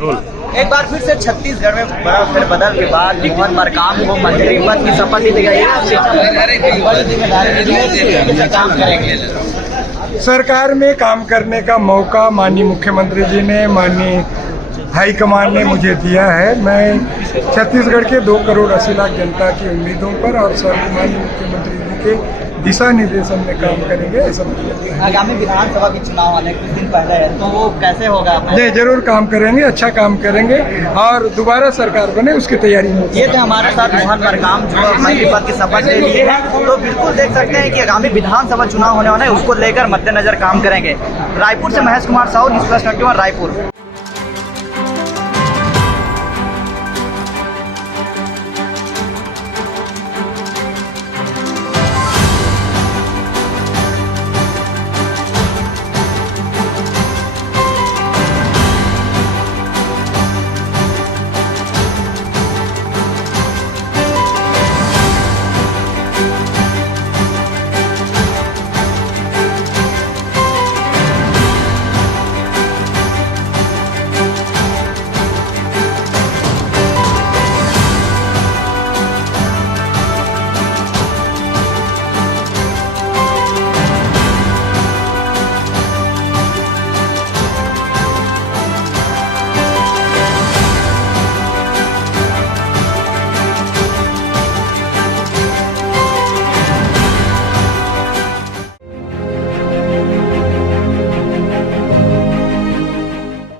एक बार फिर से छत्तीसगढ़ में बड़ा फेरबदल के बाद मोहन मरकाम को मंत्री पद की शपथ दी गई है। काम करेंगे सरकार में काम करने का मौका माननीय मुख्यमंत्री जी ने, माननीय हाईकमान ने मुझे दिया है। मैं छत्तीसगढ़ के 2 करोड़ 80 लाख जनता की उम्मीदों पर और माननीय मुख्यमंत्री जी के दिशा निर्देशन में काम करेंगे, ऐसा मुझे। आगामी विधानसभा के चुनाव आने कुछ दिन पहले है, तो वो कैसे होगा? नहीं, जरूर काम करेंगे, अच्छा काम करेंगे और दोबारा सरकार बने उसकी तैयारी में। ये थे हमारे साथ मोहन मरकाम जो मंत्री पद की शपथ ले लिए हैं, तो बिल्कुल देख सकते हैं कि आगामी विधानसभा चुनाव होने वाला है, उसको लेकर मद्देनजर काम करेंगे। रायपुर से महेश कुमार साहू, न्यूज़ प्लस 21 रायपुर।